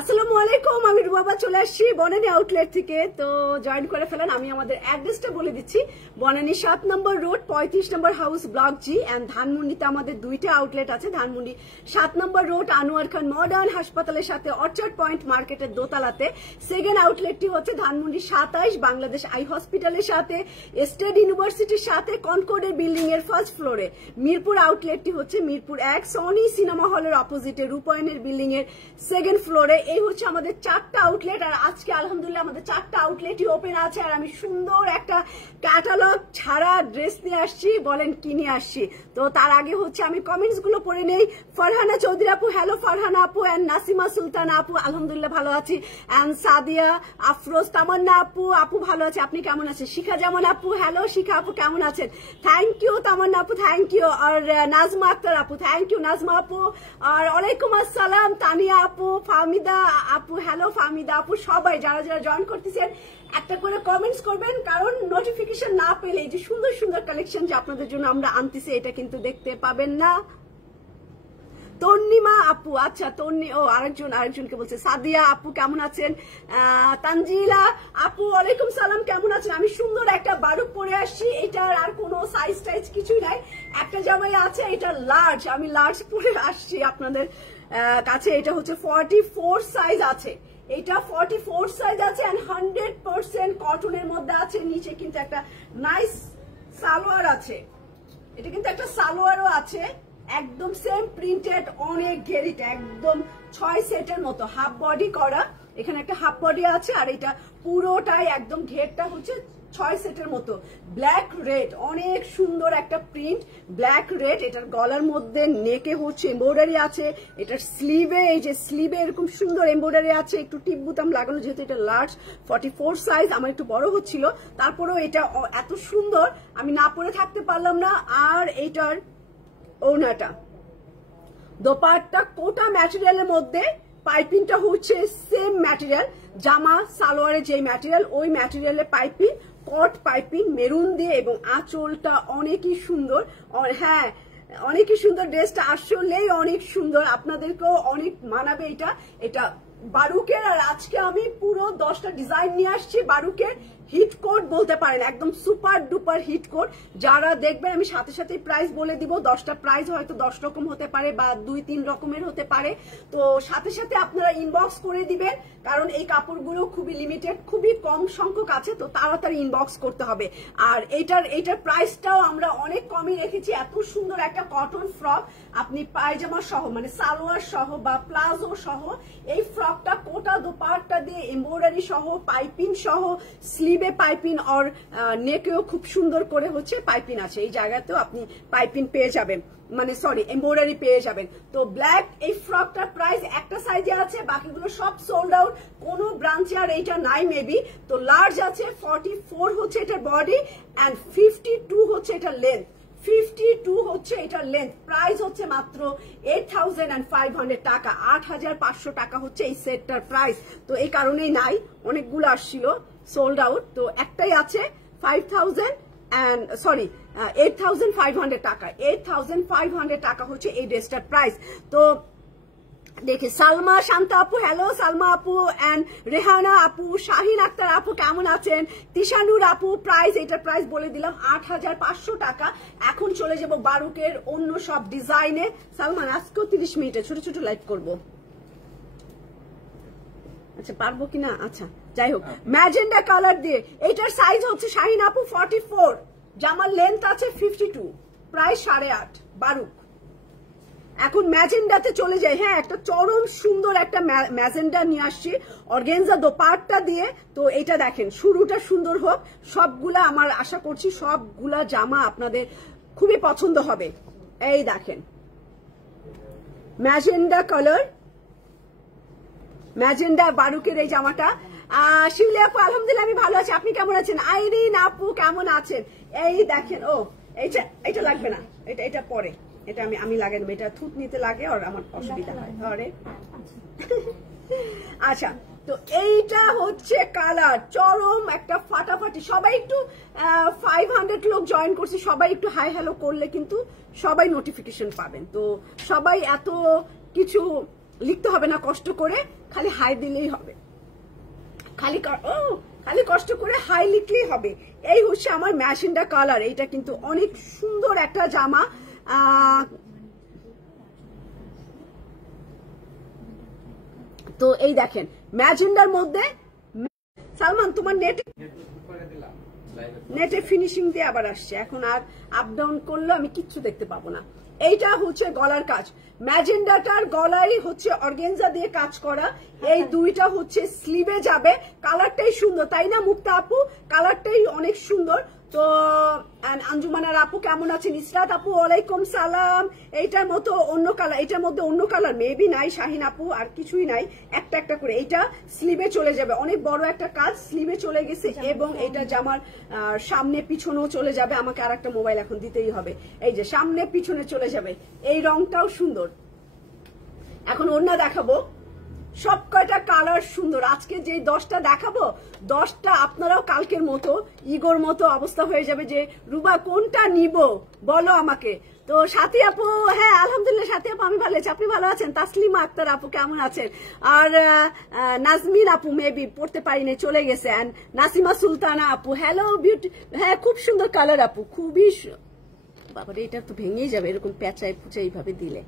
আসসালামু আলাইকুম, আমি রুবাবা চলে আসছি বনানী আউটলেট থেকে। তো জয়েন করে ফেলেন। আমি আমাদের অ্যাড্রেসটা বলে দিচ্ছি। Banani 7 number road 35 number house block G. And ধানমন্ডিতে আমাদের দুইটা আউটলেট আছে। Dhanmondi 7 number road Anwar Khan modern হাসপাতালের সাথে অর্চার্ড পয়েন্ট মার্কেটের দোতলাতে। সেকেন্ড আউটলেটটি হচ্ছে ধানমন্ডি 27 বাংলাদেশ আই হসপিটালের সাথে, স্টেট ইউনিভার্সিটির সাথে, কনকর্ডের বিল্ডিং এর ফার্স্ট ফ্লোরে। মিরপুর আউটলেটটি হচ্ছে মিরপুর 1 সনি সিনেমা হলের অপোজিটে রূপায়ণের বিল্ডিং এর সেকেন্ড ফ্লোরে। এই হচ্ছে আমাদের 4টা আউটলেট। আর আজকে আলহামদুলিল্লাহ আমাদের 4টা আউটলেটই ওপেন আছে। আর আমি সুন্দর একটা ক্যাটালগ ছাড়া ড্রেস নিয়ে আসছি। বলেন কি নিয়ে আসছি। তো তার আগে হচ্ছে আমি কমেন্টস গুলো পড়ে নেই। ফারহানা চৌধুরী আপু, হ্যালো ফারহানা আপু। এন্ড নাসিমা সুলতানা আপু, আলহামদুলিল্লাহ ভালো আছি। এন্ড সাদিয়া আফরোজ তামান্না আপু, আপু ভালো আছে, আপনি কেমন আছেন? শিখা জামান আপু, হ্যালো শিখা আপু কেমন আছেন? থ্যাংক ইউ তামান্না আপু, থ্যাংক ইউ। আর নাজমা আক্তার আপু, থ্যাংক ইউ নাজমা আপু। আর ওয়ালাইকুম আসসালাম তানিয়া আপু, ফাহমিদা আপু, হ্যালো ফাহমিদা আপু। সবাই যারা যারা জয়েন করতেছেন একটা করে কমেন্টস করবেন, কারণ নোটিফিকেশন না পেলে এই যে সুন্দর সুন্দর কালেকশন যে আপনাদের জন্য আমরা আনতেছি এটা কিন্তু দেখতে পাবেন না। তন্নিমা আপু, আচ্ছা তন্নি, ও আরেকজনকে বলছে। সাদিয়া আপু কেমন আছেন? তানজিলা আপু ওয়ালাইকুম সালাম, কেমন আছেন? আমি সুন্দর একটা বারুক পরে আসছি। এটার আর কোনো সাইজ টাইজ কিছুই নাই। একটা জামাই আছে, এটা লার্জ, আমি লার্জ পরে আসছি আপনাদের কাছে। এটা হচ্ছে 44 সাইজ আছে। এটা 44 সাইজ আছে এন্ড 100% কটনের মধ্যে আছে। নিচে কিন্তু একটা নাইস সালোয়ার আছে। এটা কিন্তু একটা সালোয়ারও আছে, একদম সেম প্রিন্টেড, অনেক ঘেরিটা একদম 6 সেটের মতো, হাফ বডি করা। এখানে একটা হাফ বডি আছে আর এটা পুরোটাই একদম ঘেরটা হচ্ছে 6 সেটের মতো। ব্ল্যাক রেড, অনেক সুন্দর একটা প্রিন্ট, ব্ল্যাক রেড। এটার গলার মধ্যে নেকে হচ্ছে এমব্রয়ডারি আছে। এটার স্লিভে, এই যে স্লিভে এরকম সুন্দর এমব্রয়ডারি আছে, একটু টিপ বুতাম লাগানো, যেহেতু এটা লার্জ 44 সাইজ, আমার একটু বড় হচ্ছিল। তারপরেও এটা এত সুন্দর আমি না পরে থাকতে পারলাম না। আর এটার ওনাটা দোপাট্টা কোটা ম্যাটেরিয়ালের মধ্যে, পাইপিংটা হচ্ছে সেম ম্যাটেরিয়াল, জামা সালোয়ারের যে ম্যাটেরিয়াল ওই ম্যাটেরিয়ালের পাইপিং, কট পাইপিং মেরুন দিয়ে, এবং আঁচলটা অনেকই সুন্দর। হ্যাঁ অনেকই সুন্দর, ড্রেসটা আসলেই অনেক সুন্দর, আপনাদেরকেও অনেক মানাবে এটা। এটা বারুকের। আর আজকে আমি পুরো 10টা ডিজাইন নিয়ে আসছি বারুকের। হিট কোড বলতে পারেন, একদম সুপার ডুপার হিট কোড। যারা দেখবেন আমি সাথে সাথে প্রাইস বলে দিব। 10টা প্রাইস হয়তো 10 রকম হতে পারে বা 2-3 রকমের হতে পারে। তো সাথে সাথে আপনারা ইনবক্স করে দিবেন, কারণ এই কাপড়গুলো খুবই লিমিটেড, খুবই কম সংখ্যক আছে, তো তাড়াতাড়ি ইনবক্স করতে হবে। আর এইটার প্রাইসটাও আমরা অনেক কমই রেখেছি। এত সুন্দর একটা কটন ফ্রক, আপনি পায়জামা সহ মানে সালোয়ার সহ বা প্লাজো সহ, এই ফ্রকটা কোটা দোপাট্টা দিয়ে এমব্রয়ডারি সহ, পাইপিং সহ, স্লিভ পাইপিং আর নেকেও খুব সুন্দর করে হচ্ছে পাইপিং আছে। এই জায়গাতেও আপনি পাইপিং পেয়ে যাবেন, মানে সরি এমব্রয়ডারি পেয়ে যাবেন। তো ব্ল্যাক এই ফ্রকটার প্রাইস একটা সাইজে আছে, বাকিগুলো সব সোল্ড আউট, কোনো ব্রাঞ্চে আর এইটা নাই মেবি। তো লার্জ আছে, 44 হচ্ছে এটার বডি এন্ড 52 হচ্ছে এটা লেন্থ। 52 হচ্ছে এটার লেন্থ। প্রাইস হচ্ছে মাত্র 8500 টাকা, 8500 টাকা হচ্ছে এই সেটটার প্রাইস। তো এই কারণেই নাই, অনেকগুলো আসছিল সোল্ড আউট, তো একটাই আছে 5000 and সরি 8500 টাকা। 8500 টাকা হচ্ছে এই ড্রেসটার প্রাইস। তো দেখে সালমা শান্তা আপু, হ্যালো সালমা আপু এন্ড রেহানা আপু, শাহিন আক্তার আপু কেমন আছেন? তিশানুর আপু, প্রাইস এটার প্রাইস বলে দিলাম 8500 টাকা। এখন চলে যাব বারুকের অন্য সব ডিজাইনে। সালমান আজকেও 30 মিনিটে ছোট ছোট লাইভ করব, আচ্ছা পারবো কিনা? আচ্ছা যাই হোক, ম্যাজেন্ডা কালার দিয়ে এটার সাইজ হচ্ছে শাহিন আপু 44, জামার লেন্থ আছে 52, প্রায় 8.5 বারুক। এখন ম্যাজেন্ডাতে চলে যাই। হ্যাঁ একটা চরম সুন্দর একটা ম্যাজেন্ডা নিয়ে আসছি অর্গানজা দোপাট্টা দিয়ে। তো এটা দেখেন, শুরুটা সুন্দর হোক, সবগুলা আমার আশা করছি সবগুলা জামা আপনাদের খুবই পছন্দ হবে। এই দেখেন ম্যাজেন্ডা কালার, ম্যাজেন্ডা বারুকের এই জামাটা শিউলি আপু আলহামদুলিল্লাহ আমি ভালো আছি, আপনি কেমন আছেন? আইরিন আপু কেমন আছেন? এই দেখেন, ও এটা লাগবে না, এটা পরে, এটা আমি লাগাই নেবো, এটা থুত নিতে লাগে আর আমার অসুবিধা হয়। আরে আচ্ছা, তো এইটা হচ্ছে কালার, চরম একটা ফাটাফাটি। সবাই একটু 500 লোক জয়েন করছে, সবাই একটু হাই হ্যালো করলে কিন্তু সবাই নোটিফিকেশন পাবেন। তো সবাই এত কিছু লিখতে হবে না কষ্ট করে, খালি হাই দিলেই হবে, খালি কষ্ট করে হাই লিখলেই হবে। এই হচ্ছে আমার ম্যাজেন্ডা কালার, এইটা কিন্তু অনেক সুন্দর একটা জামা। তো এই দেখেন ম্যাজেন্ডার মধ্যে, সালমান তোমার নেটে ফিনিশিং দিয়ে আবার আসছে, এখন আর আপ ডাউন করলে আমি কিচ্ছু দেখতে পাবো না। এইটা হচ্ছে গলার কাজ, ম্যাজেন্ডাটার গলায় হচ্ছে অর্গেনজা দিয়ে কাজ করা, এই দুইটা হচ্ছে স্লিভে যাবে। কালারটাই সুন্দর তাই না মুক্তা আপু? কালারটাই অনেক সুন্দর। তো আঞ্জুমানার আপু কেমন আছেন? ইসরাত আপু ওয়ালাইকুম সালাম। এইটার মতো অন্য কালার, এটার মধ্যে অন্য কালার মেবি নাই শাহিন আপু, আর কিছুই নাই, একটা একটা করে। এইটা স্লিভে চলে যাবে, অনেক বড় একটা কাজ স্লিভে চলে গেছে, এবং এটা জামার সামনে পিছনেও চলে যাবে। আমাকে আর একটা মোবাইল এখন দিতেই হবে, এই যে সামনে পিছনে চলে যাবে। এই রংটাও সুন্দর। এখন ওড়না দেখাবো, সব কয়টা কালার সুন্দর। আজকে যে 10টা দেখাবো, 10টা আপনারাও কালকের মতো ইগোর মতো অবস্থা হয়ে যাবে যে রুবা কোনটা নিব বলো আমাকে। তো সাথী আপু, হ্যাঁ আলহামদুলিল্লাহ সাথী আপু আমি ভালো আছি, আপনি ভালো আছেন? তাসলিমা আক্তার আপু কেমন আছেন? আর নাজমিন আপু মেবি পড়তে পারিনি, চলে গেছে। এন্ড নাসিমা সুলতানা আপু হ্যালো বিউটি, হ্যাঁ খুব সুন্দর কালার আপু, খুবই। বাবারে এটা তো ভেঙেই যাবে এরকম প্যাঁচায় পুচা এইভাবে দিলে।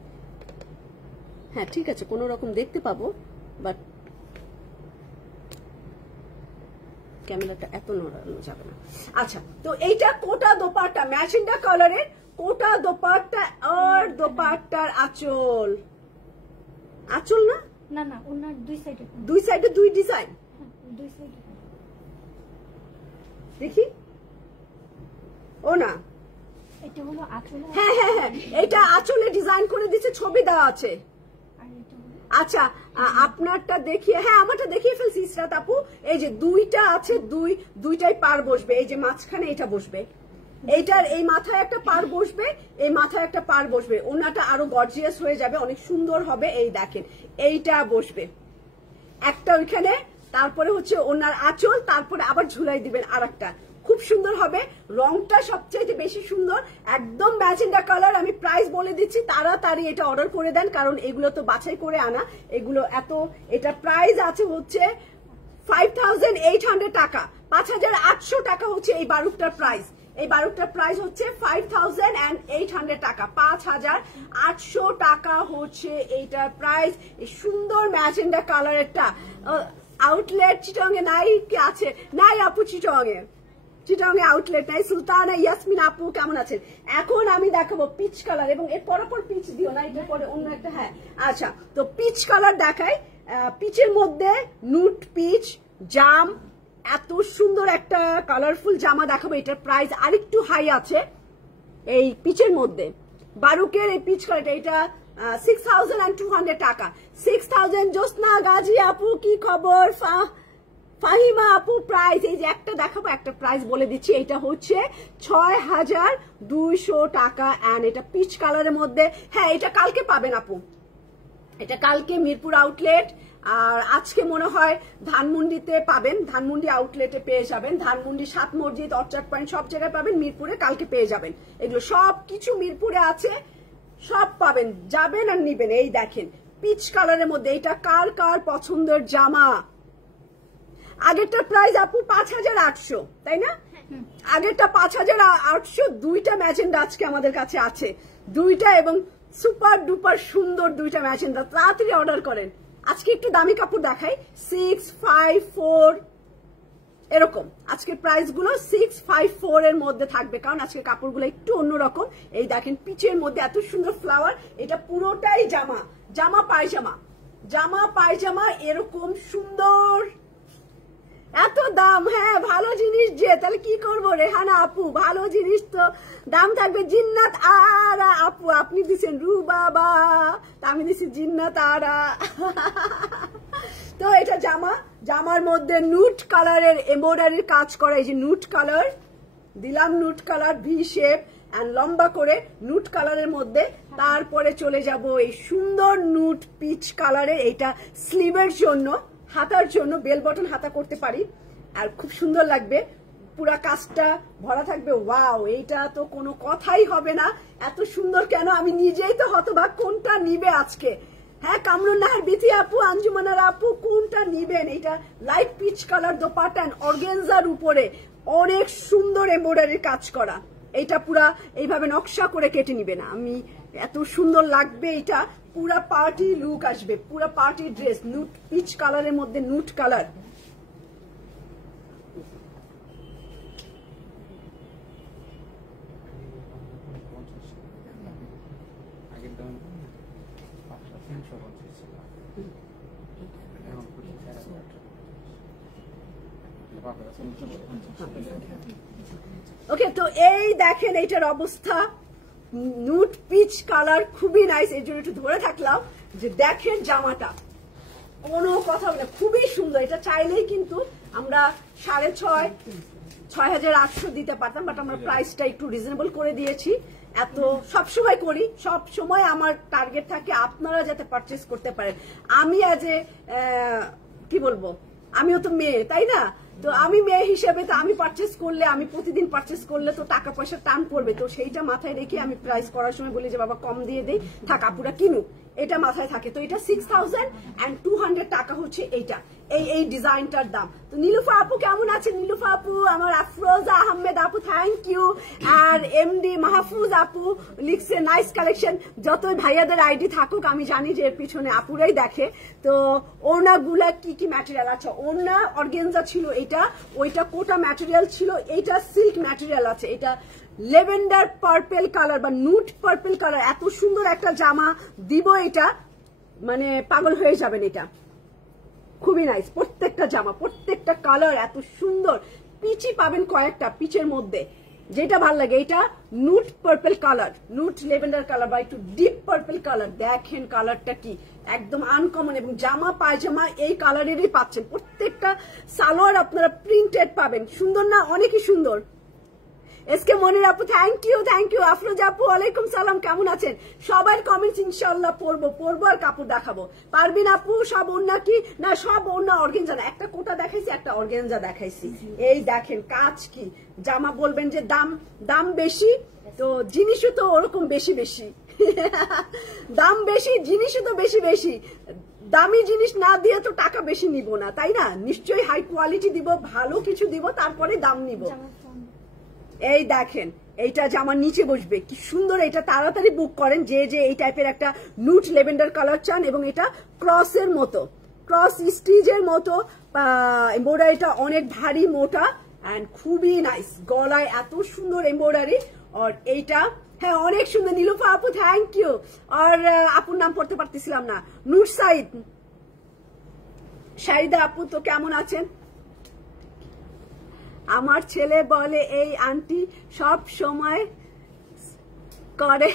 হ্যাঁ ঠিক আছে, কোন রকম দেখতে পাবো, বাট ক্যামেরাটা এত নড়ানো যাবে না। আচ্ছা, তো এইটা কোটা দোপাট্টা, ম্যাজেন্ডা কালারের কোটা দোপাট্টা, আর দোপাট্টার আঁচল, আঁচল না না না ওনার দুই সাইডে দুই ডিজাইন, দুই সাইডে দেখি। ও না, এটা হলো আঁচল। হ্যাঁ হ্যাঁ হ্যাঁ, এটা আঁচলে ডিজাইন করে দিয়েছে, ছবি দেওয়া আছে। আচ্ছা আপনারটা দেখিয়ে, হ্যাঁ আমারটা দেখিয়ে ফেলছি ইসরাত আপু। এই যে দুইটা আছে, দুইটাই পার বসবে, এই যে মাঝখানে এটা বসবে, এইটার এই মাথায় একটা পার বসবে, এই মাথায় একটা পার বসবে। ওনাটা আরো গর্জিয়াস হয়ে যাবে, অনেক সুন্দর হবে। এই দেখেন এইটা বসবে একটা ওইখানে, তারপরে হচ্ছে ওনার আঁচল, তারপরে আবার ঝুলাই দিবেন আর একটা, খুব সুন্দর হবে। রংটা সবচেয়ে বেশি সুন্দর, একদম ম্যাজেন্ডা কালার। আমি প্রাইস বলে দিচ্ছি, তাড়াতাড়ি এটা অর্ডার করে দেন, কারণ এগুলো তো বাছাই করে আনা, এগুলো এত। এটা প্রাইস আছে হচ্ছে 5800 টাকা, 5800 টাকা হচ্ছে এই বারুকটার প্রাইস। এই বারুকটার প্রাইস হচ্ছে 5800 টাকা, 5800 টাকা হচ্ছে এইটার প্রাইস। এই সুন্দর ম্যাজেন্ডা কালারেরটা আউটলেট চিটংয়ে নাই কি আছে? নাই আপু, চিটংয়ে আউটলেট নাই। সুলতানা ইয়াসমিন আপু কেমন আছেন? এখন আমি দেখাবো পিচ কালার, এবং এর পরপর পিচ দিও না, এটা পরে অন্য একটা। হ্যাঁ আচ্ছা, তো পিচ কালার দেখাই। পিচের মধ্যে নুট পিচ জাম, এত সুন্দর একটা কালারফুল জামা দেখাবো। এটার প্রাইস আরেকটু হাই আছে এই পিচের মধ্যে। বারুকের এই পিচ কালারটা, এটা 6200 টাকা। 6000। জোসনা গাজী আপু কি খবর? ফাহিমা আপু প্রাইস, এই যে একটা দেখাবো, একটা প্রাইস বলে দিচ্ছি, এটা হচ্ছে 6200 টাকা। এন্ড এটা পিচ কালারের মধ্যে। হ্যাঁ এটা কালকে পাবেন আপু, এটা কালকে মিরপুর আউটলেট, আর আজকে মনে হয় ধানমন্ডিতে পাবেন, ধানমন্ডি আউটলেটে পেয়ে যাবেন, ধানমন্ডি 7 মসজিদ অর্চার্ড পয়েন্ট সব জায়গায় পাবেন, মিরপুরে কালকে পেয়ে যাবেন। এগুলো সব কিছু মিরপুরে আছে, সব পাবেন, যাবেন আর নিবেন। এই দেখেন পিচ কালারের মধ্যে, এটা কার কার পছন্দের জামা। আগেরটার প্রাইস আপু 5800, তাই না? আগেরটা 5800। দুইটা ম্যাজেন্ডা আজকে আমাদের কাছে আছে, দুইটা, এবং সুপার ডুপার সুন্দর দুইটা ম্যাজেন্ডা। তাড়াতাড়ি অর্ডার করেন। আজকে একটু দামি কাপড় দেখাই, 654 এরকম। আজকের প্রাইস গুলো 654 এর মধ্যে থাকবে, কারণ আজকের কাপড়গুলো একটু অন্যরকম। এই দেখেন পিচের মধ্যে এত সুন্দর ফ্লাওয়ার, এটা পুরোটাই জামা পায়জামা এরকম সুন্দর, এত দাম। হ্যাঁ ভালো জিনিস যে, তাহলে কি করবো রেহানা আপু, ভালো জিনিস তো দাম থাকবে। জিন্নাত আরা আপু আপনি দিচ্ছেন রু বাবা, আমি দিচ্ছি জিন্নাত আরা। তো তো এটা জামার মধ্যে নুট কালারের এমব্রয়ডারির কাজ করা, এই যে নুট কালার দিলাম, nude colour V shape and লম্বা করে নুট কালারের মধ্যে। তারপরে চলে যাব এই সুন্দর নুট পিচ কালারের, এইটা স্লিভের জন্য, হাতার জন্য, বেল বটন হাতা করতে পারি আর খুব সুন্দর লাগবে, পুরা কাজটা ভরা থাকবে। ওয়াও, এইটা তো কোনো কথাই হবে না, এত সুন্দর কেন, আমি নিজেই তো হতবাক কোনটা নিবে আজকে। হ্যাঁ, কামরুন নাহার, বিথি আপু, আঞ্জুমানার আপু, কোনটা নিবেন? এটা light peach colour dupatta organza উপরে অনেক সুন্দর এমব্রয়ডারির কাজ করা, এটা পুরা এইভাবে নকশা করে কেটে নিবে না, আমি এত সুন্দর লাগবে, এটা পুরা পার্টি লুক আসবে, পুরা পার্টি ড্রেস, নুট পিচ কালারের মধ্যে নুট কালার। ওকে, তো এই দেখেন এইটার অবস্থা, নুট পিচ কালার, খুবই নাইস, এর জন্য একটু ধরে থাকলাম যে দেখেন জামাটা, কোনো কথা বলে খুবই সুন্দর। এটা চাইলেই কিন্তু আমরা 6,500 দিতে পারতাম, বাট আমরা প্রাইসটা একটু রিজনেবল করে দিয়েছি। এত সবসময় করি, সব সময় আমার টার্গেট থাকে আপনারা যাতে পারচেস করতে পারেন। আমি আজ কি বলবো, আমিও তো মেয়ে, তাই না? তো আমি মেয়ে হিসেবে তো আমি পারচেস করলে, আমি প্রতিদিন পারচেস করলে তো টাকা পয়সা টান পড়বে, তো সেইটা মাথায় রেখে আমি প্রাইস করার সময় বলি যে বাবা কম দিয়ে দেই, থাক আপুরা কিনুক, এটা মাথায় থাকে। তো এটা 6,200 টাকা হচ্ছে এইটা, এই ডিজাইনটার দাম। তো নীলুফা আপু কেমন আছেন? নীলুফা আপু, আমার আফরোজা আহমেদ আপু থ্যাংক ইউ, আর এমডি মাহফুজ আপু লিখছে নাইস কালেকশন। যতই ভাইয়াদের আইডি থাকুক আমি জানি যে এর পিছনে আপুরাই দেখে। তো ওড়নাগুলা কি কি ম্যাটেরিয়াল আছে? ওড়না অর্গানজা ছিল এটা, ওইটা কোটা ম্যাটেরিয়াল ছিল, এইটা সিল্ক ম্যাটেরিয়াল আছে, এটা লেভেন্ডার পার্পেল কালার বা নুট পার্পেল কালার। এত সুন্দর একটা জামা দিব, এটা মানে পাগল হয়ে যাবেন, এটা খুবই নাইস। প্রত্যেকটা জামা, প্রত্যেকটা কালার এত সুন্দর, পিচি পাবেন কয়েকটা, পিচের মধ্যে যেটা ভালো লাগে। এটা নুট পার্পেল কালার, নুট লেভেন্ডার কালার বা একটু ডিপ পার্পেল কালার, দেখেন কালারটা কি একদম আনকমন, এবং জামা পায়জামা এই কালারেরই পাচ্ছেন। প্রত্যেকটা সালোয়ার আপনারা প্রিন্টেড পাবেন, সুন্দর না? অনেকই সুন্দর। এসকে মনির আপু thank you, thank you. Afroza আপু ওয়ালাইকুম সালাম, কেমন আছেন? সবার কমেন্টস ইনশাআল্লাহ পড়বো আর কাপড় দেখাবো। পারবিন আপু, সব ওড়না কি না? সব ওড়না অর্গানজা না, একটা কোটা দেখাইছি, একটা অর্গানজা দেখাইছি। এই দেখেন কাজ কি, জামা বলবেন যে দাম বেশি, তো জিনিসও তো ওরকম বেশি দাম বেশি, জিনিসও তো বেশি। দামি জিনিস না দিয়ে তো টাকা বেশি নিব না, তাই না? নিশ্চয়ই হাই কোয়ালিটি দিব, ভালো কিছু দিব, তারপরে দাম নিব। এই দেখেন এইটা জামার নিচে বসবে, কি সুন্দর। এটা তাড়াতাড়ি বুক করেন যে এই টাইপের একটা নুট লেভেন্ডার কালার চান, এবং এটা ক্রসের মতো, ক্রস স্টিচের মতো এমব্রয়ডারিটা অনেক ভারী মোটা এন্ড খুবই নাইস। গলায় এত সুন্দর এমব্রয়ডারি, আর এইটা হ্যাঁ অনেক সুন্দর। নীলুফা আপু থ্যাংক ইউ। আর আপুর নাম পড়তে পারতেছিলাম না, নূর সাইদ, শাহিদা আপু তো কেমন আছেন? আমার ছেলে বলে এই আন্টি সব সময় করে।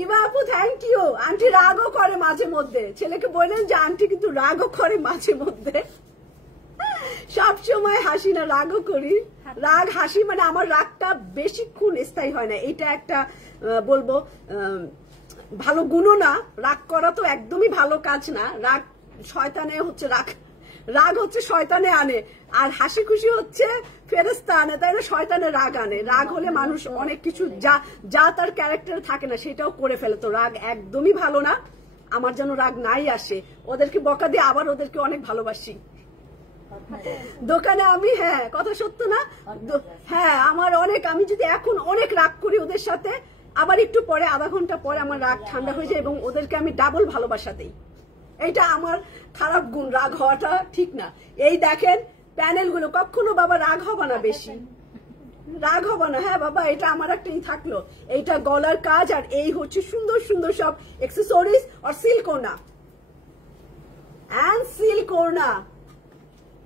ইমা আপু থ্যাংক ইউ। আন্টি রাগও করে মাঝে মধ্যে, ছেলেকে বললেন যে আন্টি কিন্তু রাগও করে মাঝে মধ্যে, সব সময় হাসি না, রাগও করি। রাগ হাসি মানে আমার রাগটা বেশিক্ষণ স্থায়ী হয় না, এটা একটা বলবো ভালো গুণও না। রাগ করা তো একদমই ভালো কাজ না, রাগ শয়তানে হচ্ছে, রাগ হচ্ছে শয়তানে আনে, আর হাসি খুশি হচ্ছে ফেরেশতা আনে, তাই না? শয়তানে রাগ আনে, রাগ হলে মানুষ অনেক কিছু যা তার ক্যারেক্টারে থাকে না সেটাও করে ফেলে। তো রাগ একদমই ভালো না, আমার যেন রাগ নাই আসে। ওদেরকে বকা দিয়ে আবার ওদেরকে অনেক ভালোবাসি। দোকানে আমি, হ্যাঁ কথা সত্য না, হ্যাঁ আমার অনেক, আমি যদি এখন অনেক রাগ করি ওদের সাথে, আবার একটু পরে আধা ঘন্টা পরে আমার রাগ ঠান্ডা হয়ে যায়, এবং ওদেরকে আমি ডাবল ভালোবাসা দেই। এটা আমার খারাপ গুণ, রাগ হওয়াটা ঠিক না। এই দেখেন প্যানেলগুলো, কখনো বাবা রাগ হবা না, বেশি রাগ হবা না। হ্যাঁ বাবা, এটা আমার একটাই থাকলো। এইটা গলার কাজ, আর এই হচ্ছে সুন্দর সুন্দর সব এক্সেসরিজ, আর সিল্ক ওড়না এন্ড সিল্ক ওড়না,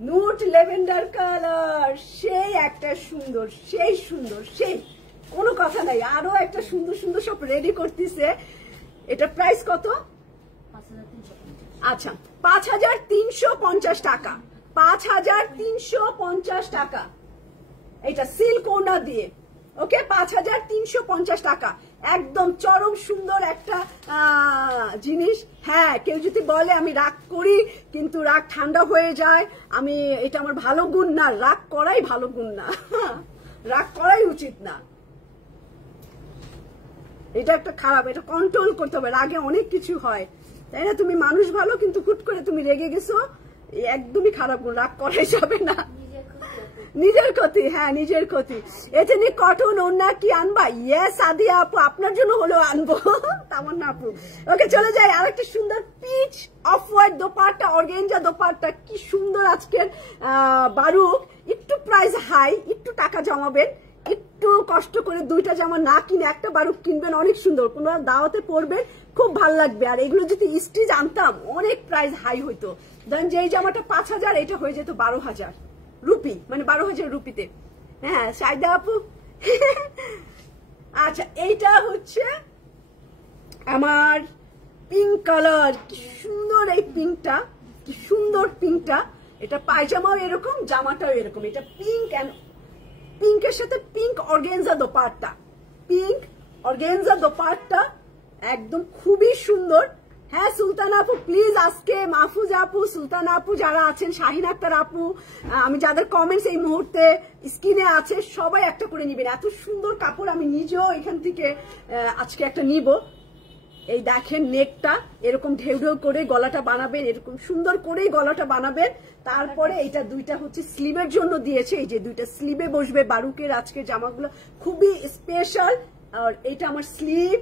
নুট লেভেন্ডার কালার, সেই একটা সুন্দর, সেই কোনো কথা নাই। আরো একটা সুন্দর সুন্দর সব রেডি করতেছে। এটা প্রাইস কত? আচ্ছা 5350 টাকা, 5350 টাকা, এটা সিল্ক ওড়না দিয়ে। ওকে 5350 টাকা, একদম চরম সুন্দর একটা জিনিস। হ্যাঁ, কেউ যদি বলে আমি রাগ করি কিন্তু রাগ ঠান্ডা হয়ে যায়, আমি এটা আমার ভালো গুণ না, রাগ করাই ভালো গুণ না, রাগ করাই উচিত না, এটা একটা খারাপ, এটা কন্ট্রোল করতে হবে। রাগে অনেক কিছু হয়, তাই না? তুমি মানুষ ভালো কিন্তু হুট করে তুমি রেগে গেছো, একদমই খারাপ গুণ, রাগ করাই যাবে না, নিজের ক্ষতি। হ্যাঁ, নিজের ক্ষতি। এথেনিক কটন ওড়না কি আনবা? ইয়েস সাদিয়া আপু, আপনার জন্য হলেও আনবো, তামান্না আপু। ওকে চলে যাই, আরেকটা সুন্দর piece of white dupatta, organza dupatta, কি সুন্দর আজকের বারুক। একটু প্রাইস হাই, একটু টাকা জমাবেন, একটু কষ্ট করে দুইটা জামা না কিনে একটা বারুক কিনবেন, অনেক সুন্দর, কোনো দাওয়াতে পরবেন, খুব ভাল লাগবে। আর এগুলো যদি স্টিচ আনতাম অনেক প্রাইস হাই হইতো, ধরেন যে এই জামাটা 5000, এটা হয়ে যেত 12000 রুপি, মানে 12000 রুপিতে। হ্যাঁ সাইদা আপু। আচ্ছা এইটা হচ্ছে আমার পিঙ্ক কালার, কি সুন্দর এই পিঙ্কটা, কি সুন্দর পিঙ্কটা। এটা পায়জামাও এরকম, জামাটাও এরকম, এটা পিঙ্ক এন্ড পিঙ্কের সাথে pink organza dupatta, pink organza dupatta, একদম খুবই সুন্দর। হ্যাঁ সুলতানা আপু প্লিজ, আজকে মাহফুজ আপু, সুলতানা আপু যারা আছেন, শাহিন আক্তার আপু, আমি যাদের কমেন্টস এই মুহূর্তে স্ক্রিনে আছে, সবাই একটা করে নিবেন। এত সুন্দর কাপড়, আমি নিজেও এখান থেকে আজকে একটা নিব। এই দেখেন নেকটা এরকম ঢেউ ঢেউ করে গলাটা বানাবেন, এরকম সুন্দর করেই গলাটা বানাবেন। তারপরে এইটা দুইটা হচ্ছে স্লিভের জন্য দিয়েছে, এই যে দুইটা স্লিভে বসবে বারুকের আজকে জামাগুলো, খুবই স্পেশাল। আর এটা আমার স্লিভ,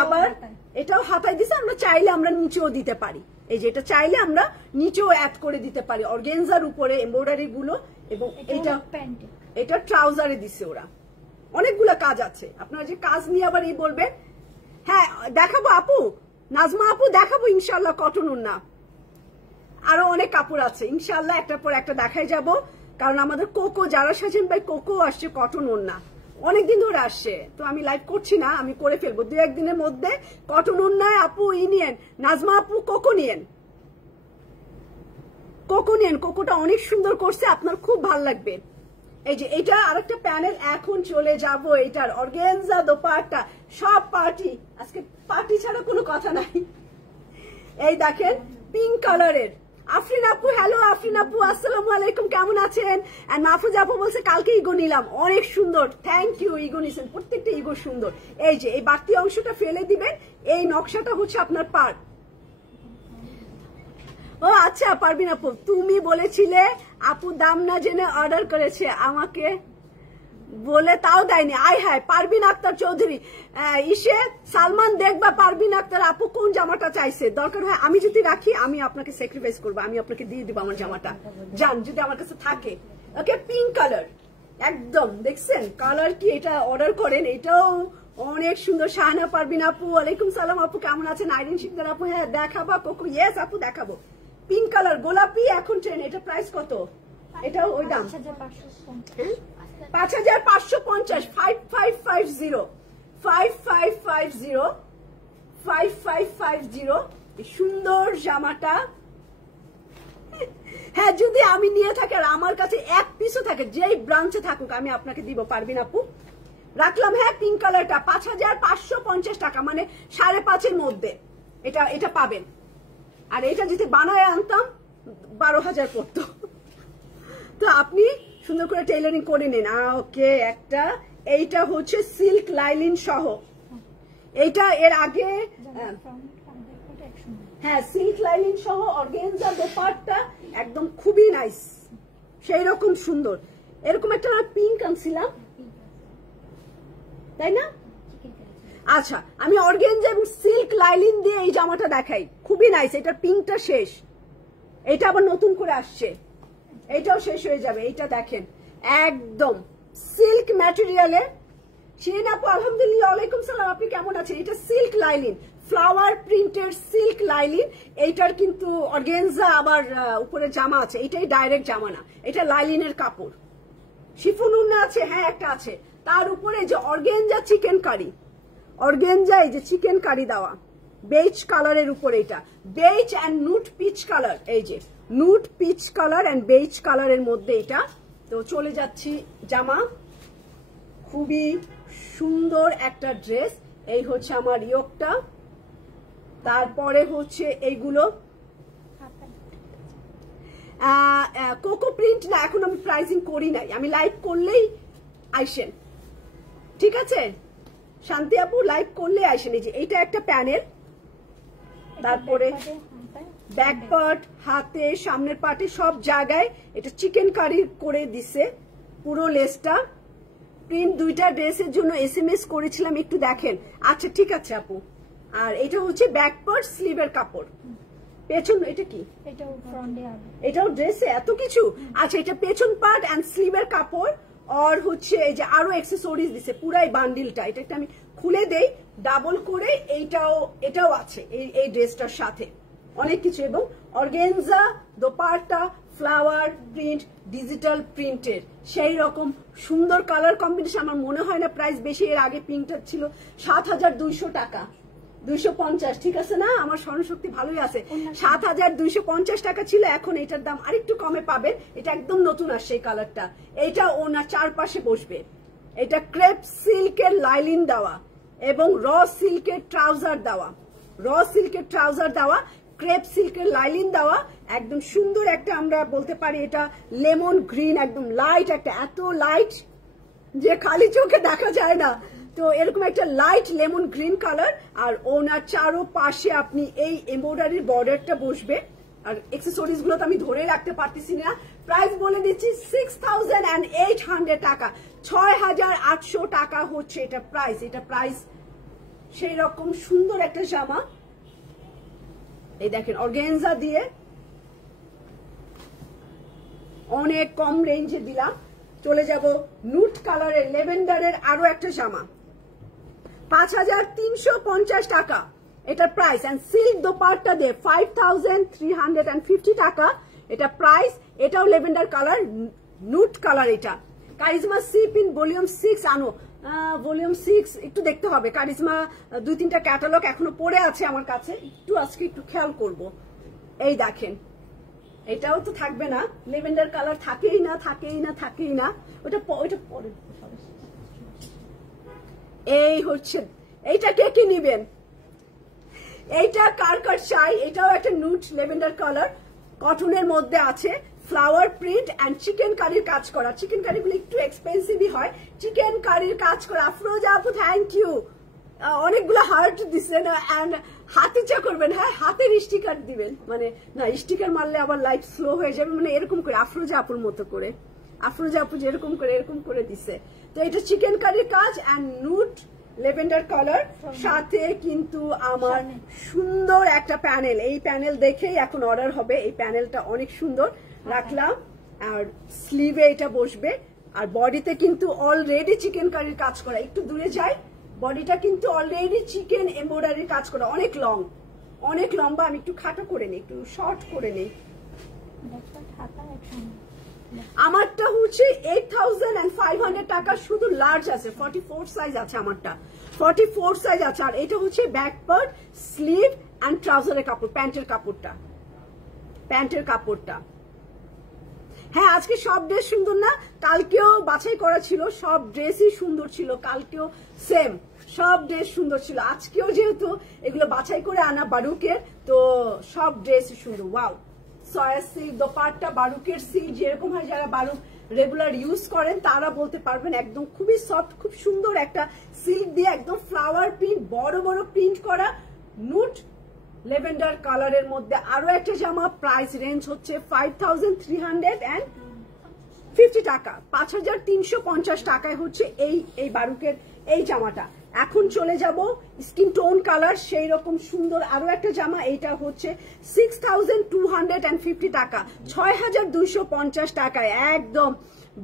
আবার এটাও হাতায় দিছে, আমরা চাইলে আমরা নিচেও দিতে পারি, এই যে এটা চাইলে আমরা নিচেও অ্যাড করে দিতে পারি অর্গানজার উপরে এমব্রয়ডারি গুলো। এবং এটা ট্রাউজারে দিছে ওরা, অনেকগুলো কাজ আছে, আপনারা যে কাজ নিয়ে আবার এই বলবেন। হ্যাঁ দেখাবো আপু, নাজমা আপু দেখাবো ইনশাল্লাহ কটন ওড়না, আরো অনেক কাপড় আছে ইনশাল্লাহ, একটার পর একটা দেখাই যাব। কারণ আমাদের কোকো যারা সাজেন ভাই, কোকো আসছে কটন ওড়না, অনেকদিন ধরে আসছে, তো আমি লাইভ করছি না, আমি করে ফেলবো 2-1 দিনের মধ্যে। কটন ওড়নায় আপু ই নিয়েন, নাজমা আপু কোকো নিয়েন, কোকো নিয়েন, কোকোটা অনেক সুন্দর করছে, আপনার খুব ভালো লাগবে। এই যে এটা আরেকটা প্যানেল, এখন চলে যাব এটার অর্গানজা দোপাট্টা, সব পার্টি, আজকে পার্টি ছাড়া কোনো কথা নাই। এই দেখেন পিঙ্ক কালারের, আফরিন আপু, হ্যালো আফরিন আপু, আসসালামু আলাইকুম, কেমন আছেন? এন্ড মাহফুজ আপু বলছে কালকে ইগো নিলাম, অনেক সুন্দর, থ্যাংক ইউ। ইগো নিছেন, প্রত্যেকটা ইগো সুন্দর। এই যে এই বাড়তি অংশটা ফেলে দিবেন, এই নকশাটা হচ্ছে আপনার পার। ও আচ্ছা পারবিন আপু, তুমি বলেছিলে আপু দাম না জেনে অর্ডার করেছে, আমাকে বলে তাও দেয়নি। আয় হায়, পারবিন আক্তার চৌধুরী, ইসে সালমান দেখবা পারবিন আক্তার আপু কোন জামাটা চাইছে, দরকার হয় আমি যদি রাখি আমি আপনাকে স্যাক্রিফাইস করবো, আমি আপনাকে দিয়ে দিব আমার জামাটা, জান যদি আমার কাছে থাকে। ওকে পিঙ্ক কালার, একদম দেখছেন কালার কি, এটা অর্ডার করেন, এটাও অনেক সুন্দর। শাহানা পারবিন আপু, ওয়ালাইকুম সালাম আপু, কেমন আছেন? আইরিন শিকদার আপু, হ্যাঁ দেখাবা কোকো, ইয়েস আপু দেখাবো। পিঙ্ক কালার গোলাপি, এখন ট্রেন, এটা প্রাইস কত? এটাও ওই দাম 5550, 5550, 5550, 5550, সুন্দর জামাটা। হ্যাঁ যদি আমি নিয়ে থাকি আর আমার কাছে এক পিসও থাকে, যেই ব্রাঞ্চে থাকুক আমি আপনাকে দিব, পারবিন আপু রাখলাম। হ্যাঁ পিঙ্ক কালারটা 5550 টাকা, মানে 5.5 মধ্যে এটা পাবেন। আর এটা যদি বানায় আনতাম 12000 পড়তো, তো আপনি সুন্দর করে টেইলারিং করে নিন। ওকে একটা, এইটা হচ্ছে সিল্ক লাইলিন সহ, এইটা এর আগে হ্যাঁ সিল্ক লাইলিন সহ অর্গানজা দোপাট্টা, একদম খুবই নাইস, সেই রকম সুন্দর। এরকম একটা পিঙ্ক আনছিলাম তাই না? আচ্ছা আমি অর্গানজা এবং সিল্ক লাইলিন দিয়ে এই জামাটা দেখাই, খুবই নাইস। এটার পিঙ্কটা শেষ, এটা আবার নতুন করে আসছে, এটাও শেষ হয়ে যাবে। এইটা দেখেন একদম সিল্ক ম্যাটেরিয়ালে। শিরিন আপু আলহামদুলিল্লাহ, ওয়ালাইকুম সালাম, আপনি কেমন আছেন? এটা সিল্ক লাইলিন, ফ্লাওয়ার প্রিন্টের সিল্ক লাইলিন, এইটার কিন্তু অর্গানজা আবার উপরে জামা আছে, এটাই ডাইরেক্ট জামা না, এটা লাইলিনের কাপড়। শিফন উন্না আছে, হ্যাঁ একটা আছে, তার উপরে যে অর্গানজা চিকেন কারি, অর্গানজা এই যে চিকেন কারি দেওয়া, বেজ কালারের উপর, এটা বেজ অ্যান্ড নুট পিচ কালার, এই যে নুট পিচ কালার অ্যান্ড বেজ কালারের মধ্যে এটা। তো চলে যাচ্ছি জামা, খুবই সুন্দর একটা ড্রেস। এই হচ্ছে আমার ইয়োগটা, তারপরে হচ্ছে এইগুলো কোকো প্রিন্ট না, এখন আমি প্রাইসিং করি নাই, আমি লাইভ করলেই আইসেন, ঠিক আছে শান্তি আপু, লাইভ করলে আইসেন। এই যে এইটা একটা প্যানেল, তারপরে ব্যাক পার্ট, হাতে, সামনের পার্টে সব জায়গায় এটা চিকেন কারি করে দিছে পুরো লেসটা। প্রিন্ট দুইটা ড্রেসের জন্য SMS করেছিলাম, একটু দেখেন। আচ্ছা ঠিক আছে আপু। আর এটা হচ্ছে ব্যাক পার্ট, স্লিভের কাপড়, পেছন এটা কি, এটাও ড্রেসে এত কিছু। আচ্ছা এটা পেছন পার্ট এন্ড স্লিভের কাপড়, আর হচ্ছে এই যে আরো অ্যাক্সেসরিজ দিছে পুরাই বান্ডিলটা। এটা একটা আমি খুলে দেই ডাবল করে, এটাও আছে এই ড্রেসটার সাথে অনেক কিছু, এবং organza dupatta, flower print, digital প্রিন্টের সেই রকম সুন্দর কালার কম্বিনেশন। আমার মনে হয় না প্রাইস বেশি, এর আগে পিঙ্কটা ছিল 7200 টাকা, 250, ঠিক আছে না, আমার স্মরণশক্তি ভালোই আছে। 7250 টাকা ছিল, এখন এটার দাম আরেকটু কমে পাবেন। এটা একদম নতুন আসছে এই কালারটা। এটা ওনার চারপাশে বসবে, এটা ক্রেপ সিল্কের লাইলিন দেওয়া এবং র সিল্কের ট্রাউজার দেওয়া, র সিল্কের ট্রাউজার দেওয়া, ক্রেপ সিল্কের লাইলিন দেওয়া, একদম সুন্দর একটা, আমরা বলতে পারি এটা লেমন গ্রিন, একদম লাইট একটা, এত লাইট যে খালি চোখে দেখা যায় না। তো এরকম একটা লাইট লেমন গ্রিন কালার, আর ওনার চারো পাশে আপনি এই এমব্রয়ডারির বর্ডারটা বসবে। আর এক্সেসরিজ গুলো তো আমি ধরে রাখতে পারতেছি না, প্রাইস বলে দিচ্ছি 6800 টাকা, 6800 টাকা হচ্ছে এটা প্রাইস। এটা প্রাইস সেই রকম সুন্দর একটা জামা, এই দেখেন অর্গানজা দিয়ে অনেক কম রেঞ্জে দিলাম। চলে যাব নুট কালারের লেভেন্ডারের আরো একটা জামা, 5350 টাকা এটা প্রাইস, এন্ড সিল্ক দোপাট্টা দিয়ে 5350 টাকা এটা প্রাইস। এটাও লেভেন্ডার কালার, নুট কালার। এটা কারিজমা সিপ ইন ভলিউম 6 আনো, ভলিউম 6 একটু দেখতে হবে। কারিজমা 2-3টা ক্যাটালগ এখনো পড়ে আছে আমার কাছে, একটু আজকে একটু খেয়াল করব। এই দেখেন এটাও তো থাকবে না, লেভেন্ডার কালার থাকেই না, থাকেই না, থাকেই না, ওটা পরে। এই হচ্ছে এইটা, কে কি নিবেন, এইটা কার কার চাই। এটাও একটা নুট লেভেন্ডার কালার, কটনের মধ্যে আছে, ফ্লাওয়ার প্রিন্ট এন্ড চিকেন কারির কাজ করা। চিকেন কারি গুলো একটু এক্সপেন্সিভই হয়, চিকেন কারির কাজ করা। আফরোজা আপু থ্যাংক ইউ, অনেকগুলো হার্ট দিচ্ছেন, এন্ড হাতে চা করবেন, হ্যাঁ হাতের স্টিকার দিবেন, মানে না স্টিকার মারলে আবার লাইট স্লো হয়ে যাবে, মানে এরকম করে আফরোজা আপুর মতো করে, আফরোজা আপু যেরকম করে এরকম করে দিছে। তো এটা চিকেন কারির কাজ এন্ড নুট লেভেন্ডার কালার, সাথে কিন্তু আমার সুন্দর একটা প্যানেল, এই প্যানেল দেখেই এখন অর্ডার হবে। এই প্যানেলটা অনেক সুন্দর রাখলাম, আর স্লিভে এটা বসবে, আর বডিতে কিন্তু অলরেডি চিকেন কারির কাজ করা। একটু দূরে যাই, বডিটা কিন্তু অলরেডি চিকেন এমব্রয়ডারির কাজ করা, অনেক লং, অনেক লম্বা। আমি একটু খাটো করে নিই, একটু শর্ট করে নিই। আমারটা হচ্ছে 8500 টাকা, শুধু লার্জ আছে, 44 সাইজ আছে আমারটা, 44 সাইজ আছে। আর এটা হচ্ছে ব্যাক পার্ট, স্লিভ এন্ড ট্রাউজারের কাপড়, প্যান্টের কাপড়টা, প্যান্টের কাপড়টা। হ্যাঁ আজকে সব ড্রেস সুন্দর না, কালকেও বাছাই করা ছিল, সব ড্রেসই সুন্দর ছিল, কালকেও সেম সব ড্রেস সুন্দর ছিল। আজকেও যেহেতু এগুলো বাছাই করে আনা বারুকের, তো সব ড্রেসই সুন্দর। ওয়াও, সয়া সিল্ক দোপাট্টা, বারুকের সিল্ক যেরকম হয়, যারা বারুক রেগুলার ইউজ করেন তারা বলতে পারবেন, একদম খুবই সফট, খুব সুন্দর একটা সিল্ক দিয়ে একদম ফ্লাওয়ার প্রিন্ট, বড় বড় প্রিন্ট করা, নুট লেভেন্ডার কালারের মধ্যে আরো একটা জামা। প্রাইস রেঞ্জ হচ্ছে 5350 টাকা, 5350 টাকায় হচ্ছে এই বারুকের এই জামাটা। এখন চলে যাব স্কিন টোন কালার, সেই রকম সুন্দর আরো একটা জামা। এইটা হচ্ছে 6250 টাকা, 6250 টাকায় একদম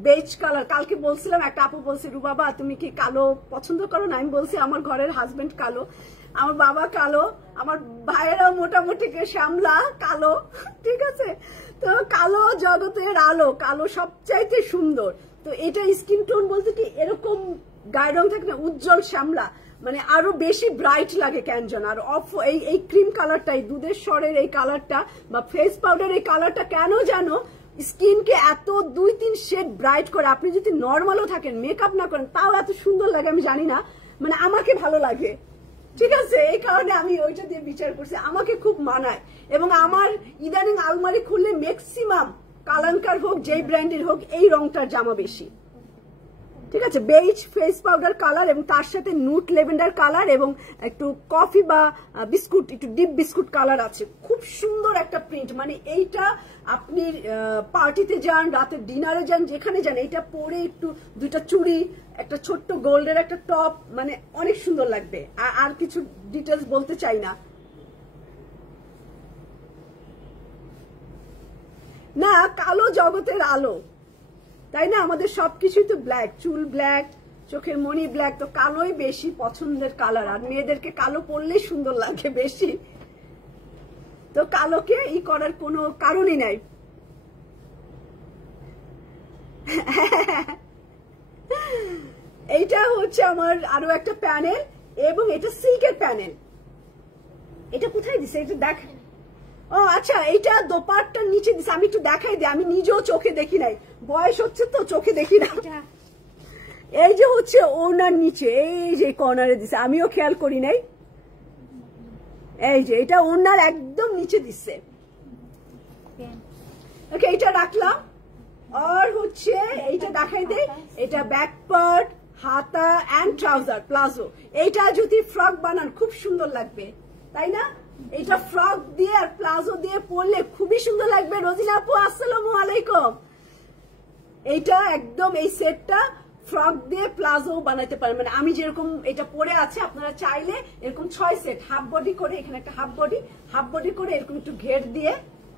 বেজ কালার। কালকে বলছিলাম, একটা আপু বলছে রুবাবা তুমি কি কালো পছন্দ করো না, আমি বলছি আমার ঘরের হাজবেন্ড কালো, আমার বাবা কালো, আমার ভাইয়েরাও মোটামুটি শ্যামলা কালো, ঠিক আছে। তো কালো জগতের আলো, কালো সবচাইতে সুন্দর। তো এটা স্কিন টোন বলতে কি এরকম গায়ের রং থাকে না, উজ্জ্বল শ্যামলা, মানে আরো বেশি ব্রাইট লাগে কেন যেন। আর অফ এই ক্রিম কালারটাই, দুধের স্বরের এই কালারটা বা ফেস পাউডার এই কালারটা কেন যেন স্কিনকে এত 2-3 শেড ব্রাইট করে। আপনি যদি নর্মালও থাকেন, মেকআপ না করেন, তাও এত সুন্দর লাগে আমি জানি না, মানে আমাকে ভালো লাগে, ঠিক আছে? এই কারণে আমি ওইটা দিয়ে বিচার করছি, আমাকে খুব মানায়। এবং আমার ইদানিং আলমারি খুললে ম্যাক্সিমাম কালানকার হোক, যেই ব্র্যান্ডের হোক, এই রংটার জামা বেশি, ঠিক আছে? বেজ ফেস পাউডার কালার এবং তার সাথে নুট লেভেন্ডার কালার এবং একটু কফি বা বিস্কুট, একটু ডিপ বিস্কুট কালার আছে। খুব সুন্দর একটা প্রিন্ট, মানে এইটা আপনি পার্টিতে যান, রাতে ডিনারে যান, যেখানে যান, এইটা পরে একটু দুইটা চুড়ি, একটা ছোট্ট গোল্ডের একটা টপ, মানে অনেক সুন্দর লাগবে। আর কিছু ডিটেলস বলতে চাই না। না, কালো জগতের আলো, তাই না? আমাদের সবকিছুই তো ব্ল্যাক, চুল ব্ল্যাক, চোখের মনি ব্ল্যাক, তো কালোই বেশি পছন্দের কালার। আর মেয়েদেরকে কালো পরলেই সুন্দর লাগে বেশি, তো কালোকে ই করার কোনো কারণই নাই। এইটা হচ্ছে আমার আরো একটা প্যানেল, এবং এটা সিল্কের প্যানেল। এটা কোথায় দিছে? এটা দেখ। ও আচ্ছা, এইটা দোপাট্টার নিচে দিছে। আমি একটু দেখাই দিই, আমি নিজেও চোখে দেখি নাই, বয়স হচ্ছে তো চোখে দেখি না। এই যে হচ্ছে ওনার নিচে, এই যে কর্নারে দিছে, আমিও খেয়াল করি নাই। এই যে এটা ওনার একদম নিচে দিচ্ছে। ওকে, এটা রাখলাম। আর হচ্ছে এইটা দেখাই দে, এটা ব্যাক পার্ট, হাতা এন্ড ট্রাউজার প্লাজো। এইটা যদি ফ্রক বানান খুব সুন্দর লাগবে, তাই না? এটা ফ্রক দিয়ে আর প্লাজো দিয়ে পরলে খুবই সুন্দর লাগবে। রোজিনা আপু আসসালামু আলাইকুম। এইটা একদম এই সেটটা ফ্রক দিয়ে প্লাজো বানাইতে পারেন। মানে আমি যেরকম এটা পরে আছে, আপনারা চাইলে এরকম 6 সেট হাফ বডি করে, এখানে একটা হাফ বডি করে এরকম একটু ঘের দিয়ে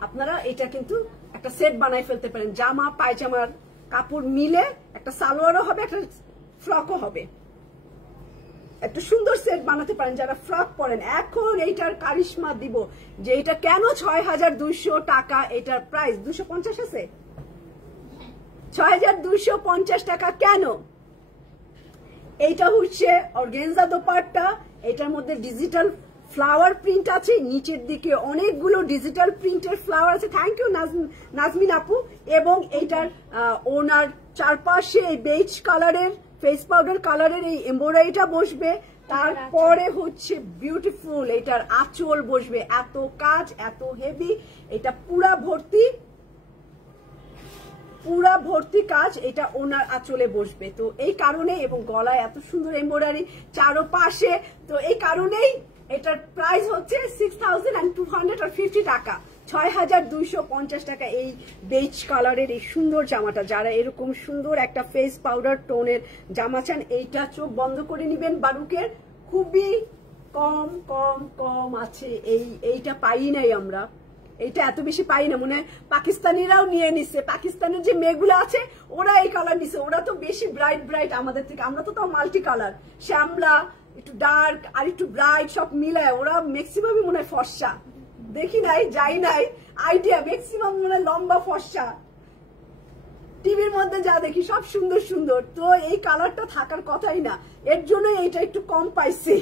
আপনারা এটা কিন্তু একটা সেট বানাই ফেলতে পারেন। জামা পায়জামার কাপড় মিলে একটা সালোয়ারও হবে, একটা ফ্রকও হবে, একটা সুন্দর সেট বানাতে পারেন যারা ফ্রক পরেন। এখন এইটার কারিশমা দিব যে এটা কেন 6200 টাকা, এটার প্রাইস 250 আছে। 6250 টাকা কেন? এইটা হচ্ছে অর্গানজা দোপাট্টা, এটার মধ্যে ডিজিটাল ফ্লাওয়ার প্রিন্ট আছে, নিচের দিকে অনেকগুলো ডিজিটাল প্রিন্টের ফ্লাওয়ার আছে। থ্যাংক ইউ নাজমিন আপু। এবং এইটার ওনার চারপাশে এই বেজ কালারের, ফেস পাউডার কালারের এই এমব্রয়ডারিটা বসবে। তারপরে হচ্ছে বিউটিফুল এটার আঁচল বসবে, এত কাজ, এত হেভি, এটা পুরা ভর্তি কাজ, এটা ওনার আঁচলে বসবে। তো এই কারণে, এবং গলায় এত সুন্দর এমব্রয়ডারি চারপাশে, তো এই কারণেই এটার প্রাইস হচ্ছে 6250 টাকা। 6250 টাকা এই বেজ কালারের এই সুন্দর জামাটা। যারা এরকম সুন্দর একটা ফেস পাউডার টোনের জামা চান, এইটা চোখ বন্ধ করে নিবেন। বারুকের খুবই কম আছে, এইটা পাই নাই আমরা, এইটা এত বেশি পাই না। মনে হয় পাকিস্তানিরাও নিয়ে নিচ্ছে, পাকিস্তানের যে মেয়েগুলো আছে ওরা এই কালার নিচ্ছে। ওরা তো বেশি ব্রাইট আমাদের থেকে, আমরা তো তাও মাল্টি কালার, শ্যামলা, একটু ডার্ক আর একটু ব্রাইট সব মিলায়। ওরা ম্যাক্সিমামই মনে হয় ফর্সা, দেখি নাই, যাই নাই, আইডিয়া ম্যাক্সিমাম মনে হয় লম্বা ফর্সা। টিভির মধ্যে যা দেখি সব সুন্দর। তো এই কালারটা থাকার কথাই না, এর জন্য এইটা একটু কম পাইছি।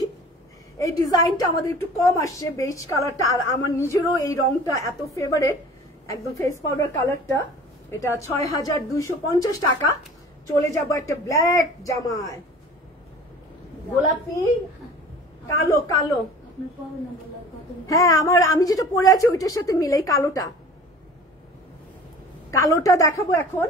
এই ডিজাইনটা আমাদের একটু কম আসছে, বেজ কালারটা। আর আমার নিজেরও এই রংটা এত ফেভারিট, একদম ফেস পাউডার কালারটা। এটা 6250 টাকা। চলে যাব একটা ব্ল্যাক জামায়, গোলাপি কালো। হ্যাঁ, আমি যেটা পরে আছি ওইটার সাথে মিলে কালোটা দেখাবো এখন।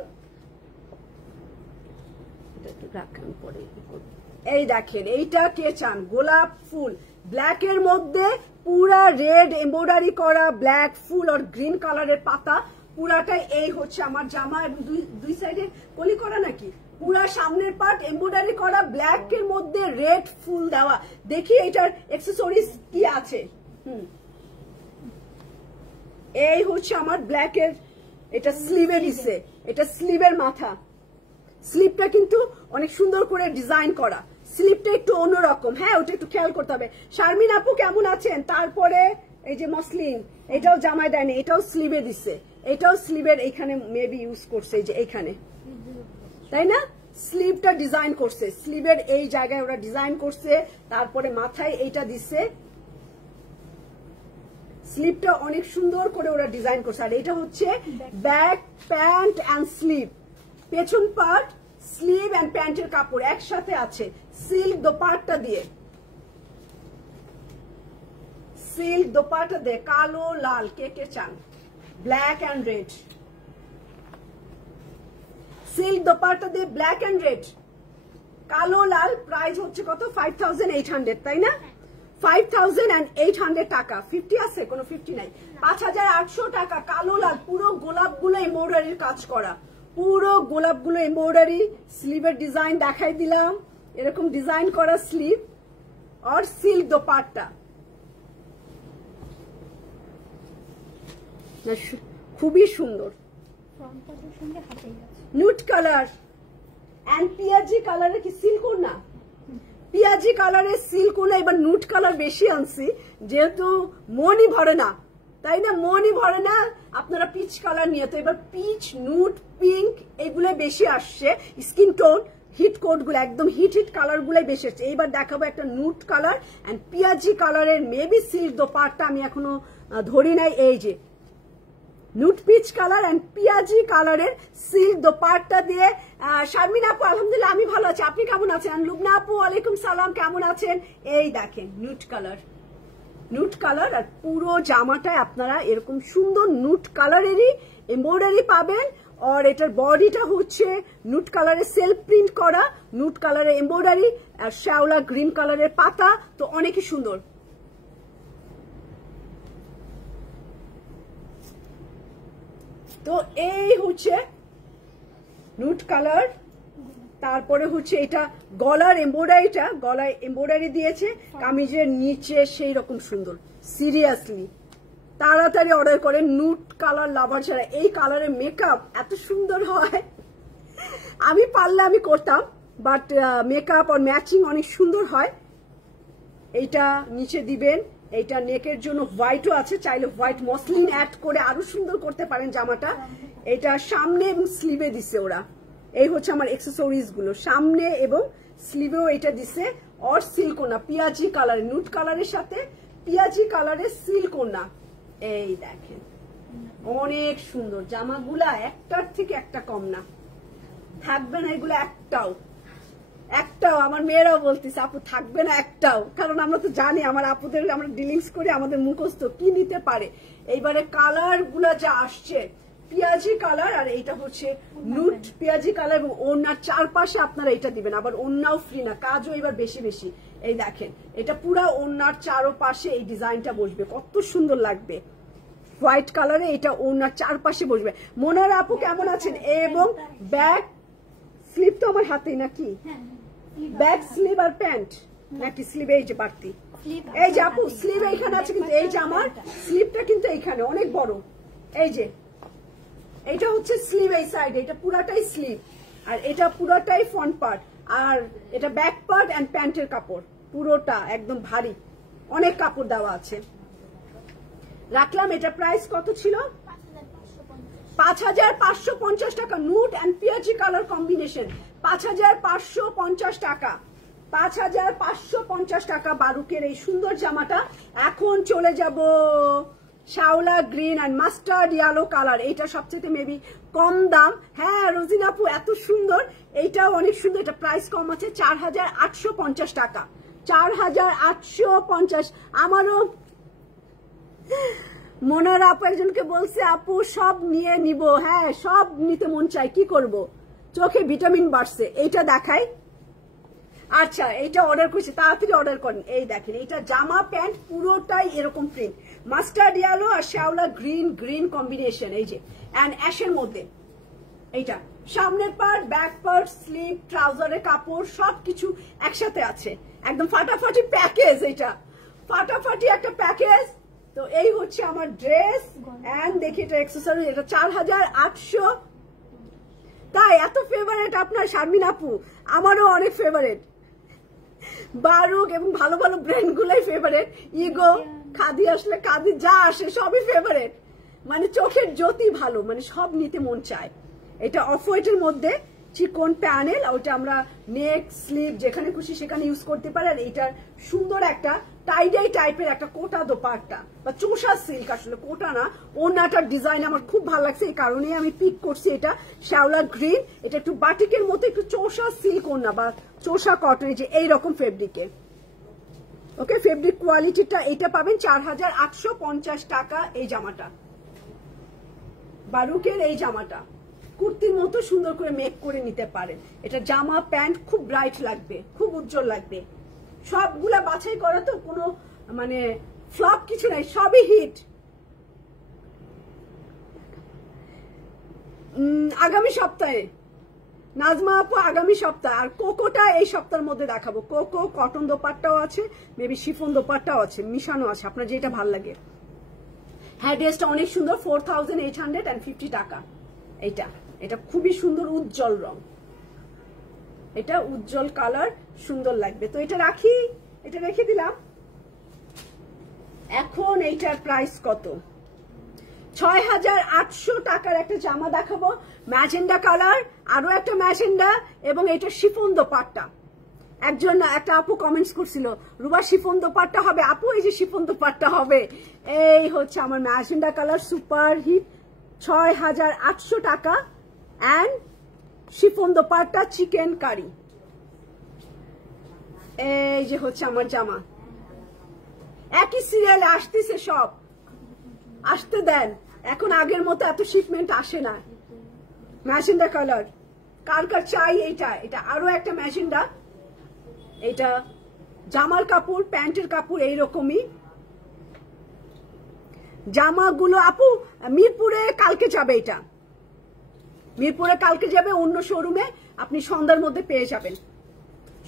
এই দেখেন, এইটা কে চান? গোলাপ ফুল ব্ল্যাক এর মধ্যে পুরা রেড এমব্রয়ডারি করা, ব্ল্যাক ফুল আর গ্রিন কালারের পাতা পুরাটাই। এই হচ্ছে আমার জামা, এবং দুই সাইডে কলি করা নাকি, পুরা সামনের পার্ট এমব্রয়ডারি করা, ব্ল্যাক এর মধ্যে রেড ফুল দেওয়া। দেখি এটার অ্যাকসেসরিজ কি আছে। এই হচ্ছে আমার ব্ল্যাক এর, এটা স্লিভে দিচ্ছে, এটা স্লিভের মাথা। স্লিভটা কিন্তু অনেক সুন্দর করে ডিজাইন করা, স্লিভটা একটু অন্যরকম। হ্যাঁ, ওটা একটু খেয়াল করতে হবে। শারমিন আপু কেমন আছেন? তারপরে এই যে মসলিন, এটাও জামায় দেয়নি, এটাও স্লিভে দিচ্ছে, এটাও স্লিভের এইখানে মেবি ইউজ করছে, এই যে এইখানে, তাই না? স্লিভটা ডিজাইন করছে, স্লিভের এই জায়গায় ওরা ডিজাইন করছে, তারপরে মাথায় এইটা দিচ্ছে, স্লিভটা অনেক সুন্দর করে ওরা ডিজাইন করছে। আর এটা হচ্ছে ব্যাক, প্যান্ট এন্ড স্লিভ, পেছন পার্ট, স্লিভ এন্ড প্যান্টের কাপড় একসাথে আছে, সিল্ক দোপাট্টা দিয়ে, সিল্ক দোপাট্টা দিয়ে, কালো লাল, কে কে চান, black and red, silk dupatta দিয়ে ব্ল্যাক এন্ড রেড, কালো লাল। প্রাইস হচ্ছে কত? 5800, তাই না? 5800 টাকা। 50 আছে? কোনো 50 নাই। 5800 টাকা, কালো লাল, পুরো গোলাপগুলো এমব্রয়ডারির কাজ করা, পুরো গোলাপগুলো এমব্রয়ডারি। স্লিভের ডিজাইন দেখাই দিলাম, এরকম ডিজাইন করা স্লিভ আর সিল্ক দোপাট্টা, খুবই সুন্দর। নুট কালার এন্ড পিয়াজি কালারের কি সিল্ক না, পিয়াজি কালারের সিল্ক না, এবার নুট কালার বেশি আনছি যেহেতু মনই ভরে না, তাই না? মনই ভরে না, আপনারা পিচ কালার নিয়ে, তো এবার পিচ, নুট, পিঙ্ক এগুলো বেশি আসছে, স্কিন টোন হিট কোড গুলো একদম হিট কালার গুলাই বেশি আসছে। এইবার দেখাবো একটা নুট কালার এন্ড পিয়াজি কালারের মেবি সিল্ক দোপাট্টা, আমি এখনো ধরি নাই। এই যে নুট পিচ কালার এন্ড পিয়াজি কালারের সিল্ক দোপাট্টা দিয়ে। শারমিন আপু আলহামদুলিল্লাহ আমি ভালো আছি, আপনি কেমন আছেন? লুবনা আপু ওয়ালাইকুম সালাম, কেমন আছেন? এই দেখেন নুট কালার, নুট কালার, আর পুরো জামাটায় আপনারা এরকম সুন্দর নুট কালারেরই এমব্রয়ডারি পাবেন। আর এটার বডিটা হচ্ছে নুট কালারের সেলফ প্রিন্ট করা, নুট কালারের এমব্রয়ডারি, আর শ্যাওলা গ্রিন কালারের পাতা, তো অনেকই সুন্দর। তো এই হচ্ছে নুট কালার, তারপরে হচ্ছে এটা গলার এমব্রয়ডারিটা, গলায় এমব্রয়ডারি দিয়েছে, কামিজের নিচে সেই রকম সুন্দর। সিরিয়াসলি তাড়াতাড়ি অর্ডার করেন নুট কালার লাভার ছাড়া, এই কালারের মেকআপ এত সুন্দর হয়, আমি পারলে আমি করতাম, বাট মেকআপ আর ম্যাচিং অনেক সুন্দর হয়। এইটা নিচে দিবেন, এইটা নেকের জন্য হোয়াইটও আছে, চাইলে হোয়াইট মসলিন অ্যাড করে আরো সুন্দর করতে পারেন জামাটা। এটা সামনে এবং স্লিভে দিছে ওরা, এই হচ্ছে আমার এক্সেসরিজ গুলো, সামনে এবং স্লিভেও এটা দিছে। আর সিল্কোনা পিয়াজি কালার, নুট কালারের সাথে পিয়াজি কালারের সিল্কোনা, এই দেখেন অনেক সুন্দর জামাগুলা, একটার থেকে একটা কম না, থাকবে না এগুলো একটাও, একটাও। আমার মেয়েরাও বলতেছে আপু থাকবে না একটাও, কারণ আমরা তো জানি আমার আপুদের, আমরা ডিলিংস করি, আমাদের মুখস্থ কি নিতে পারে। এইবারে কালার গুলা যা আসছে পিয়াজি কালার, আর এইটা হচ্ছে নুট পিয়াজি কালার, এবং ওড়নার চারপাশে আপনারা এটা দিবেন, আবার ওড়নাও ফ্রি না, কাজও এবার বেশি বেশি। এই দেখেন এটা পুরা ওড়নার চারপাশে এই ডিজাইনটা বসবে, কত সুন্দর লাগবে, হোয়াইট কালারে এটা ওড়নার চারপাশে বসবে। মোনার আপু কেমন আছেন? এবং ব্যাক স্লিভ তো আমার হাতেই নাকি, ব্যাক স্লিভ আর প্যান্ট নাকি স্লিভ, এই যে বাড়তি, এই যে আপু স্লিভ এইখানে আছে, কিন্তু এই যে আমার স্লিভটা কিন্তু এইখানে অনেক বড়, এই যে এইটা হচ্ছে স্লিভ এই সাইডে, এটা পুরাটাই স্লিভ, আর এটা পুরাটাই ফ্রন্ট পার্ট, আর এটা ব্যাক পার্ট এন্ড প্যান্টের কাপড় পুরোটা একদম ভারী, অনেক কাপড় দেওয়া আছে। রাখলাম, এটা প্রাইস কত ছিল? 5550 টাকা, নুট এন্ড পিয়াজি কালার কম্বিনেশন, 5550 টাকা, 5550 টাকা বারুকের এই সুন্দর জামাটা। এখন চলে যাব শ্যাওলা green and mustard yellow colour, এইটা সবচেয়ে মেবি কম দাম। হ্যাঁ রোজিনা আপু এত সুন্দর, এইটাও অনেক সুন্দর, এটা প্রাইস কম আছে 4850 টাকা, 4850। আমারও মোনার আপু একজনকে বলছে আপু সব নিয়ে নিব, হ্যাঁ সব নিতে মন চাই, কি করব, চোখে ভিটামিন বাড়ছে। এইটা দেখাই, আচ্ছা এইটা অর্ডার করছি, তাড়াতাড়ি অর্ডার করেন। এই দেখেন এটা জামা প্যান্ট পুরোটাই এরকম প্রিন্ট, মাস্টার্ড ইয়েলো আর শ্যাওলা গ্রিন, গ্রিন কম্বিনেশন, এই যে এন্ড অ্যাশের মধ্যে। এইটা সামনের পার্ট, ব্যাক পার্ট, স্লিভ, ট্রাউজারের কাপড় সবকিছু একসাথে আছে, একদম ফাটাফাটি প্যাকেজ, এইটা ফাটাফাটি একটা প্যাকেজ। তো এই হচ্ছে আমার ড্রেস এন্ড দেখি এটা অ্যাকসেসরি, এটা 4800। তাই এত ফেভারিট আপনার শারমিন আপু, আমারও অনেক ফেভারিট, বারুক এবং ভালো ভালো ব্র্যান্ড গুলাই ফেভারিট, ইগো, খাদি আসলে খাদি যা আসে সবই ফেভারিট, মানে চোখের জ্যোতি ভালো, মানে সব নিতে মন চায়। এটা অফ হোয়াইটের মধ্যে চিকন প্যানেল, ওইটা আমরা নেক স্লিভ যেখানে খুশি সেখানে ইউজ করতে পারি। আর এইটার সুন্দর একটা টাইডাই টাইপের একটা কোটা দোপাট্টা বা চোষা সিল্ক, আসলে কোটা না, ওনাটার ডিজাইন আমার খুব ভালো লাগছে, এই কারণেই আমি পিক করছি এটা। শ্যাওলা গ্রিন, এটা একটু বাটিকের মতো একটু চোষা সিল্ক ওনা বা চোষা কটন, যে এইরকম ফেব্রিকে। ওকে, ফেব্রিক কোয়ালিটিটা এটা পাবেন 4850 টাকা। এই জামাটা বারুকের, এই জামাটা কুর্তির মতো সুন্দর করে মেক করে নিতে পারেন। এটা জামা প্যান্ট খুব ব্রাইট লাগবে, খুব উজ্জ্বল লাগবে। সবগুলা বাছাই করা তো, কোনো মানে ফ্লপ কিছু নাই, সবই হিট। আগামী সপ্তাহে নাজমা আপু, আগামী সপ্তাহে। আর কোকোটা এই সপ্তাহের মধ্যে দেখাবো। কোকো কটন দোপাট্টাও আছে, মেবি শিফন দোপাট্টাও আছে, মিশানো আছে, আপনার যেটা ভালো লাগে। হ্যাঁ, ড্রেসটা অনেক সুন্দর, 4850 টাকা। এটা খুবই সুন্দর উজ্জ্বল রং, এটা উজ্জ্বল কালার, সুন্দর লাগবে। তো এটা রাখি, এটা রেখে দিলাম। এখন এইটার প্রাইস কত? 6800 টাকার একটা জামা দেখাবো, ম্যাজেন্ডা কালার, আরো একটা ম্যাজেন্ডা, এবং এটা শিফন দোপাট্টা। একটা আপু কমেন্টস করছিল, রুবা শিফন দোপাট্টা হবে? আপু, এই যে শিফন দোপাট্টা হবে। এই হচ্ছে আমার ম্যাজেন্ডা কালার, সুপার হিট, 6800 টাকা। And chiffon dupatta, chikankari. এই যে হচ্ছে আমার জামা। একই সিরিয়ালে আসতেছে, সব আসতে দেন, এখন আগের মতো এত শিপমেন্ট আসে না। ম্যাজেন্ডা কালার, কার কার চাই এইটা? এটা আরো একটা ম্যাজেন্ডা। এটা জামার কাপড়, প্যান্টের কাপড় এইরকমই জামাগুলো। আপু, মিরপুরে কালকে যাবে, এটা মিরপুরে কালকে যাবে, অন্য শোরুমে আপনি সন্ধ্যার মধ্যে পেয়ে যাবেন।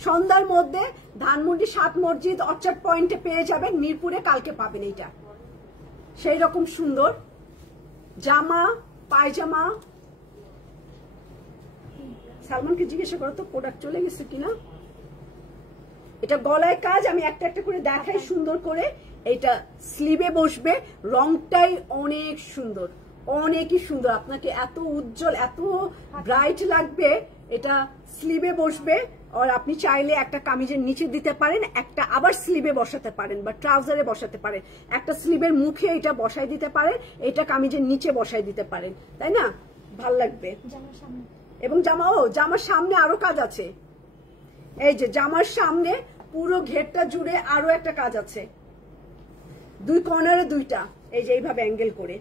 সন্ধ্যার মধ্যে ধানমন্ডি 7 মসজিদ অর্চার্ড পয়েন্টে পেয়ে যাবেন, মিরপুরে কালকে পাবেন। এইটা সেই রকম সুন্দর জামা, পায়জামা। সালমানকে জিজ্ঞাসা করো তো প্রোডাক্ট চলে গেছে কিনা। এটা গলায় কাজ, আমি একটা একটা করে দেখাই সুন্দর করে। এটা স্লিভে বসবে, রংটাই অনেক সুন্দর, অনেকই সুন্দর, আপনাকে এত উজ্জ্বল, এত ব্রাইট লাগবে। এটা স্লিভে বসবে, আর আপনি চাইলে একটা কামিজের নিচে দিতে পারেন, একটা আবার স্লিভে বসাতে পারেন বা ট্রাউজারে বসাতে পারেন। একটা স্লিভের মুখে এটা বসাই দিতে পারেন, এটা কামিজের নিচে বসাই দিতে পারেন, তাই না? ভাল লাগবে। এবং জামার সামনে আরো কাজ আছে। এই যে জামার সামনে পুরো ঘেরটা জুড়ে আরো একটা কাজ আছে, দুই কর্নারে দুইটা, এই যে এইভাবে অ্যাঙ্গেল করে,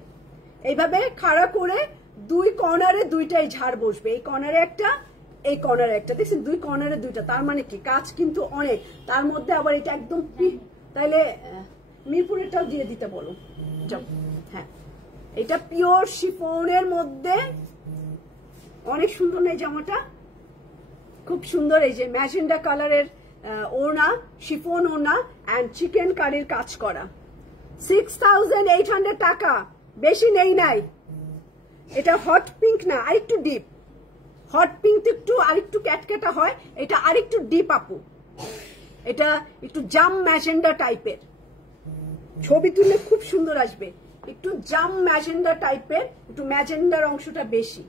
এইভাবে খাড়া করে দুই কর্নারে দুইটাই ঝাড় বসবে। এই কর্নারে একটা, এই কর্নারে একটা, দেখছেন? দুই কর্নারে দুইটা, তার মানে কি কাজ কিন্তু অনেক। তার মধ্যে আবার এটা একদম, তাইলে মিরপুরেরটাও দিয়ে দিতে বলো। হ্যাঁ, এটা পিওর শিফনের মধ্যে অনেক সুন্দর না এই জামাটা? খুব সুন্দর। এই যে ম্যাজেন্ডা কালারের ওড়না, শিফন ওড়না, এন্ড চিকেন কারির কাজ করা। 6800 টাকা, বেশি নেই নাই। এটা হট পিঙ্ক না, আরেকটু ডিপ। হট পিঙ্ক একটু আরেকটু ক্যাটক্যাটা হয়, এটা আরেকটু ডিপ আপু। এটা একটু জাম ম্যাজেন্ডা টাইপের, ছবি তুললে খুব সুন্দর আসবে। একটু জাম ম্যাজেন্ডা টাইপের, একটু ম্যাজেন্ডার অংশটা বেশি।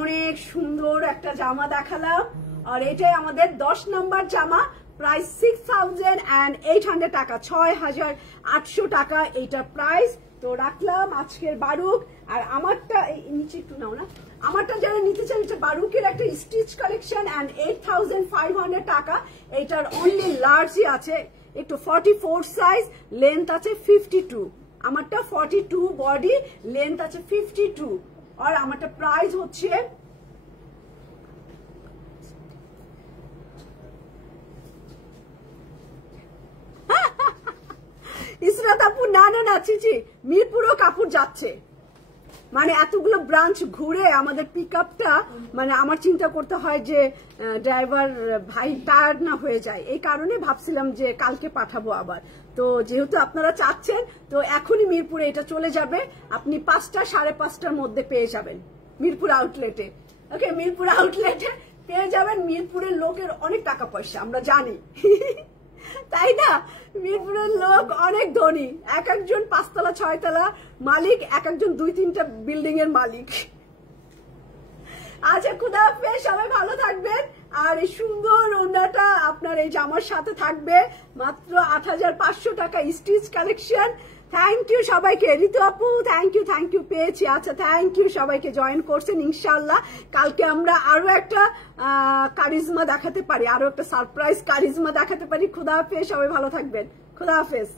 অনেক সুন্দর একটা জামা দেখালাম, আর এটাই আমাদের 10 নম্বর জামা। প্রাইস 6800 টাকা, 6800 টাকা এইটার প্রাইস। তো রাখলাম আজকের বারুক। আর আমারটা নিচে একটু নাও না, আমারটা যারা নিতে চান, এটা বারুকের একটা স্টিচ কালেকশন, এন্ড 8500 টাকা। এইটার অনলি লার্জই আছে, একটু 44 সাইজ, লেন্থ আছে 52। আমারটা 42 বডি, লেন্থ আছে 52। আর আমারটা প্রাইস হচ্ছে ইসরাত আপু, না চিচি, মিরপুরও কাপড় যাচ্ছে। মানে এতগুলো ব্রাঞ্চ ঘুরে আমাদের পিক আপটা, মানে আমার চিন্তা করতে হয় যে ড্রাইভার ভাই টায়ার্ড না হয়ে যায়, এই কারণে ভাবছিলাম যে কালকে পাঠাবো আবার। তো যেহেতু আপনারা চাচ্ছেন, তো এখনই মিরপুরে এটা চলে যাবে। আপনি 5টা 5:30টার মধ্যে পেয়ে যাবেন মিরপুর আউটলেটে। ওকে, মিরপুর আউটলেটে পেয়ে যাবেন। মিরপুরের লোকের অনেক টাকা পয়সা, আমরা জানি, তাই না? মিরপুরের লোক অনেক ধনী, এক একজন 5 তলা 6 তলা মালিক, এক একজন 2-3টা বিল্ডিং এর মালিক। আচ্ছা খুদা হাফেজ, সবাই ভালো থাকবেন। আর এই সুন্দর ওড়নাটা আপনার এই জামার সাথে থাকবে, মাত্র ৮৫০০ টাকা স্টিচ কালেকশন। থ্যাংক ইউ সবাইকে। ঋতু আপু থ্যাংক ইউ পেয়েছি। আচ্ছা থ্যাংক ইউ সবাইকে জয়েন করছেন। ইনশাআল্লাহ কালকে আমরা আরো একটা কারিজমা দেখাতে পারি, আরো একটা সারপ্রাইজ কারিজমা দেখাতে পারি। খুদা হাফেজ, সবাই ভালো থাকবেন। খুদা হাফেজ।